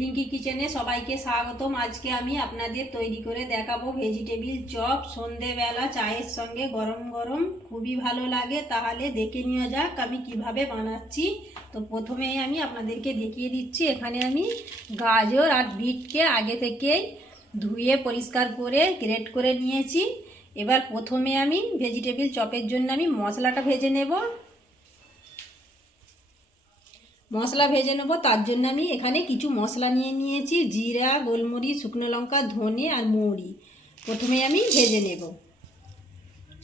রিঙ্কি কিচেনে সবাইকে স্বাগতম। আজকে আমি আপনাদের তৈরি করে দেখাবো ভেজিটেবিল চপ। সন্ধেবেলা চায়ের সঙ্গে গরম গরম খুবই ভালো লাগে। তাহলে দেখে নিয়ে যাক আমি কীভাবে বানাচ্ছি। তো প্রথমেই আমি আপনাদেরকে দেখিয়ে দিচ্ছি, এখানে আমি গাজর আর বিটকে আগে থেকেই ধুয়ে পরিষ্কার করে গ্রেট করে নিয়েছি। এবার প্রথমে আমি ভেজিটেবিল চপের জন্য আমি মশলাটা ভেজে নেব। মশলা ভেজে নেব, তার জন্য আমি এখানে কিছু মশলা নিয়ে নিয়েছি, জিরা, গোলমরিচ, শুকনো লঙ্কা, ধনে আর মৌরি। প্রথমে আমি ভেজে নেব।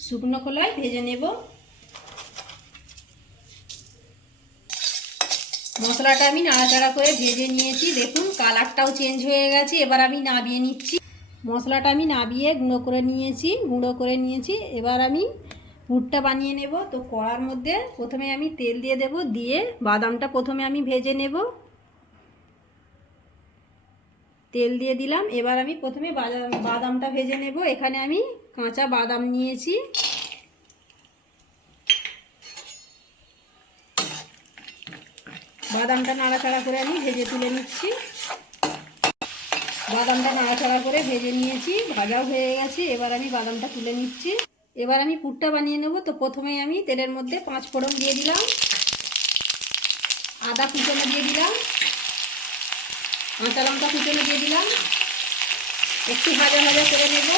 শুকনো খোলায় ভেজে নেব। মশলাটা আমি নাড়াচাড়া করে ভেজে নিয়েছি, দেখুন কালারটাও চেঞ্জ হয়ে গেছে, এবার আমি নাবিয়ে নিচ্ছি। মশলাটা আমি নাবিয়ে গুঁড়ো করে নিয়েছি, গুঁড়ো করে নিয়েছি, এবার আমি পুরটা বানিয়ে নেব। তো কড়ার মধ্যে প্রথমে আমি তেল দিয়ে দেব, দিয়ে বাদামটা প্রথমে আমি ভেজে নেব। তেল দিয়ে দিলাম, এবার আমি প্রথমে বাদাম বাদামটা ভেজে নেব। এখানে আমি কাঁচা বাদাম নিয়েছি। বাদামটা নাড়াচাড়া করে আমি ভেজে তুলে নিচ্ছি। বাদামটা নাড়াচাড়া করে ভেজে নিয়েছি, ভাজাও হয়ে গেছে। এবার আমি বাদামটা তুলে নিচ্ছি। এবার আমি পুরটা বানিয়ে নেব। তো প্রথমেই আমি তেলের মধ্যে পাঁচ ফোড়ন দিয়ে দিলাম। আদা কুচনো দিয়ে দিলাম। কাঁচা লঙ্কা কুচনো দিয়ে দিলাম। একটু ভাজা ভাজা করে নেব।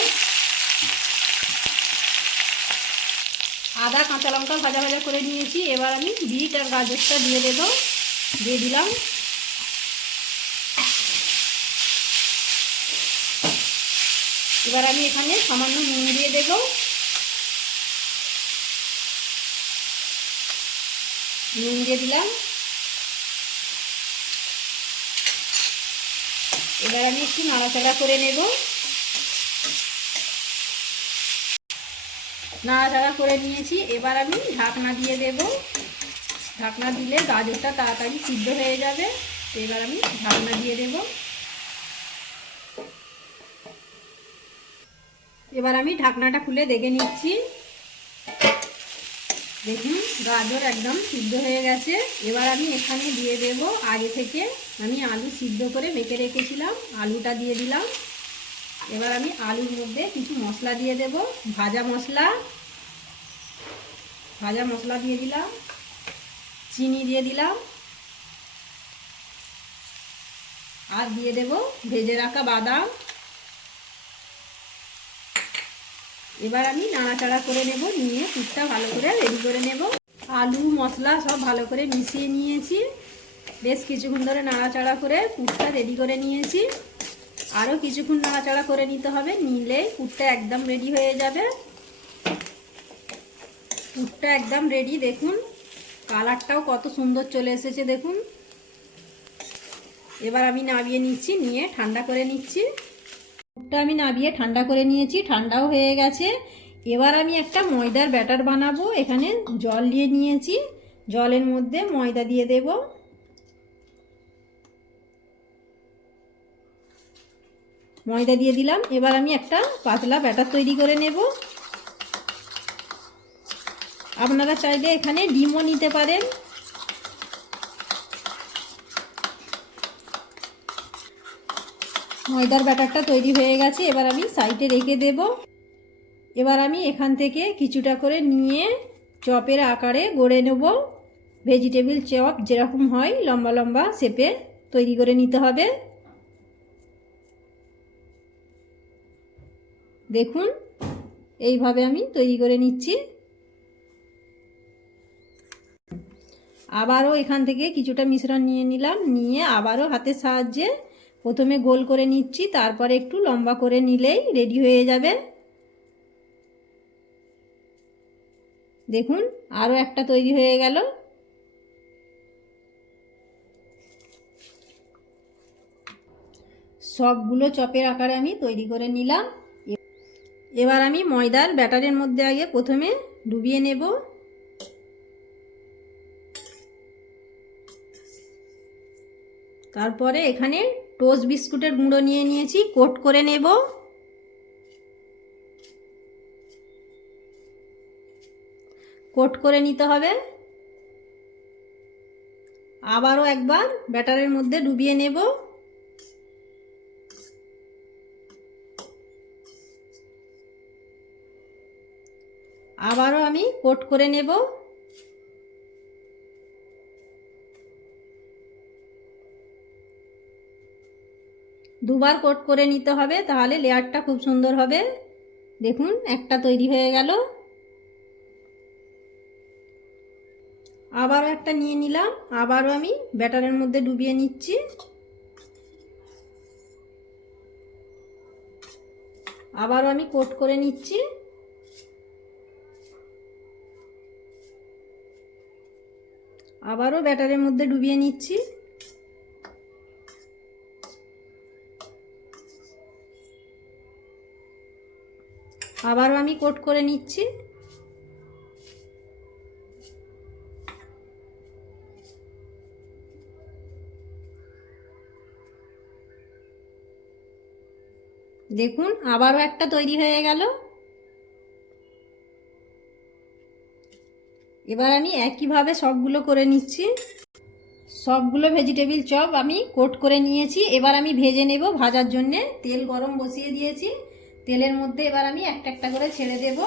আদা, কাঁচা লঙ্কা ভাজা ভাজা করে নিয়েছি। এবার আমি বিট আর গাজরটা দিয়ে দেব। দিয়ে দিলাম। এবার আমি এখানে সামান্য নুন দিয়ে দেবো। নুন দিয়ে দিলাম। এবার আমি একটু নাড়াচাড়া করে নেব। নাড়াচাড়া করে নিয়েছি। এবার আমি ঢাকনা দিয়ে দেব। ঢাকনা দিলে গাজরটা তাড়াতাড়ি সিদ্ধ হয়ে যাবে। এবার আমি ঢাকনা দিয়ে দেব। এবার আমি ঢাকনাটা খুলে দেখে নিচ্ছি। দেখুন, গাজর একদম সিদ্ধ হয়ে গেছে। এবার আমি এখানে দিয়ে দেব আগে থেকে। আমি আলু সিদ্ধ করে মেখে রেখেছিলাম, আলুটা দিয়ে দিলাম। এবার আমি আলুর মধ্যে কিছু মশলা দিয়ে দেব, ভাজা মশলা। ভাজা মশলা দিয়ে দিলাম, চিনি দিয়ে দিলাম। আর দিয়ে দেব ভেজে রাখা বাদাম। এবার আমি নাড়াচাড়া করে নেব, নিয়ে পুরটা ভালো করে রেডি করে নেব। আলু, মশলা সব ভালো করে মিশিয়ে নিয়েছি। বেশ কিছুক্ষণ ধরে নাড়াচাড়া করে পুরটা রেডি করে নিয়েছি। আরও কিছুক্ষণ নাড়াচাড়া করে নিতে হবে, নিলে পুরটা একদম রেডি হয়ে যাবে। পুরটা একদম রেডি দেখুন। কালারটাও কত সুন্দর চলে এসেছে, দেখুন। এবার আমি নামিয়ে নিচ্ছি, নিয়ে ঠান্ডা করে নিচ্ছি। দুধটা আমি নাবিয়ে ঠান্ডা করে নিয়েছি, ঠান্ডাও হয়ে গেছে। এবার আমি একটা ময়দার ব্যাটার বানাবো, এখানে জল দিয়ে নিয়েছি। জলের মধ্যে ময়দা দিয়ে দেব। ময়দা দিয়ে দিলাম, এবার আমি একটা পাতলা ব্যাটার তৈরি করে নেব। আপনারা চাইলে এখানে ডিমও নিতে পারেন। ময়দার ব্যাটারটা তৈরি হয়ে গেছে, এবার আমি সাইডে রেখে দেব। এবার আমি এখান থেকে কিছুটা করে নিয়ে চপের আকারে গড়ে নেব। ভেজিটেবিল চপ যেরকম হয়, লম্বা লম্বা শেপে তৈরি করে নিতে হবে। দেখুন, এইভাবে আমি তৈরি করে নিচ্ছি। আবারও এখান থেকে কিছুটা মিশ্রণ নিয়ে নিলাম, নিয়ে আবারও হাতের সাহায্যে প্রথমে গোল করে নিচ্ছি, তারপরে একটু লম্বা করে নিলেই রেডি হয়ে যাবে। দেখুন আরও একটা তৈরি হয়ে গেল। সবগুলো চপের আকারে আমি তৈরি করে নিলাম। এবার আমি ময়দার ব্যাটারের মধ্যে আগে প্রথমে ডুবিয়ে নেব। তারপরে এখানে টোস্ট বিস্কুটের গুঁড়ো নিয়ে নিয়েছি, কোট করে নেব। কোট করে নিতে হবে। আবারও একবার ব্যাটারের মধ্যে ডুবিয়ে নেব। আবারও আমি কোট করে নেব। দুবার কোট করে নিতে হবে, তাহলে লেয়ারটা খুব সুন্দর হবে। দেখুন, একটা তৈরি হয়ে গেল। আবারও একটা নিয়ে নিলাম, আবারও আমি ব্যাটারের মধ্যে ডুবিয়ে নিচ্ছি। আবারও আমি কোট করে নিচ্ছি। আবারও ব্যাটারের মধ্যে ডুবিয়ে নিচ্ছি। আবারও আমি কোট করে নিচ্ছি। দেখুন, আবারও একটা তৈরি হয়ে গেল। এবার আমি একইভাবে সবগুলো করে নিচ্ছি। সবগুলো ভেজিটেবিল চপ আমি কোট করে নিয়েছি। এবার আমি ভেজে নেব ভাজার জন্যে। তেল গরম বসিয়ে দিয়েছি। তেলের মধ্যে এবার আমি একটা একটা করে ছেড়ে দেব।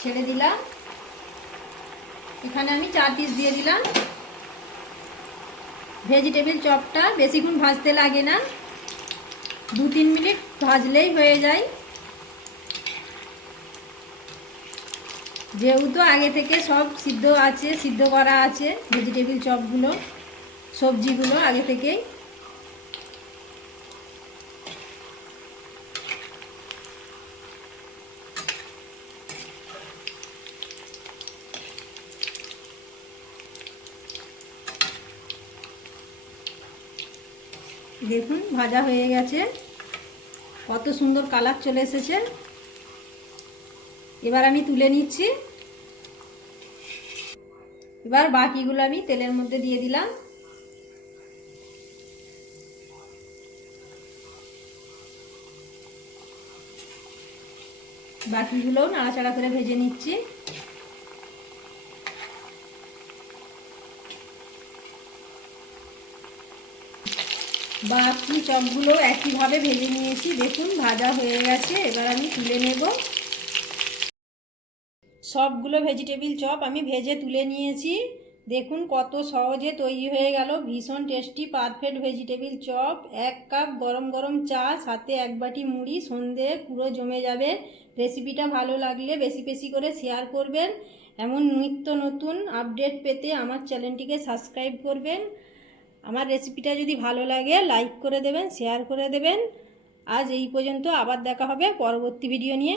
ছেড়ে দিলাম। এখানে আমি চার পিস দিয়ে দিলাম। ভেজিটেবিল চপটা বেশিক্ষণ ভাজতে লাগে না। দু তিন মিনিট ভাজলেই হয়ে যায়। যেহেতু আগে থেকে সব সিদ্ধ আছে, সিদ্ধ করা আছে ভেজিটেবিল চপগুলো, সবজিগুলো আগে থেকেই। দেখুন, ভাজা হয়ে গেছে। কত সুন্দর কালার চলে এসেছে। এবার আমি তুলে নিচ্ছি। এবার বাকিগুলো আমি তেলের মধ্যে দিয়ে দিলাম। বাকিগুলোও নাড়াচাড়া করে ভেজে নিচ্ছি। বাকি চপগুলো একইভাবে ভেজে নিয়েছি। দেখুন, ভাজা হয়ে গেছে। এবার আমি তুলে নেব। সবগুলো ভেজিটেবিল চপ আমি ভেজে তুলে নিয়েছি। দেখুন, কত সহজে তৈরি হয়ে গেল। ভীষণ টেস্টি, পারফেক্ট ভেজিটেবিল চপ। এক কাপ গরম গরম চা, সাথে এক বাটি মুড়ি, সন্ধে, পুরো জমে যাবে। রেসিপিটা ভালো লাগলে বেশি বেশি করে শেয়ার করবেন। এমন নিত্য নতুন আপডেট পেতে আমার চ্যানেলটিকে সাবস্ক্রাইব করবেন। আমার রেসিপিটা যদি ভালো লাগে লাইক করে দেবেন শেয়ার করে দেবেন। আজ এই পর্যন্ত, আবার দেখা হবে পরবর্তী ভিডিও নিয়ে।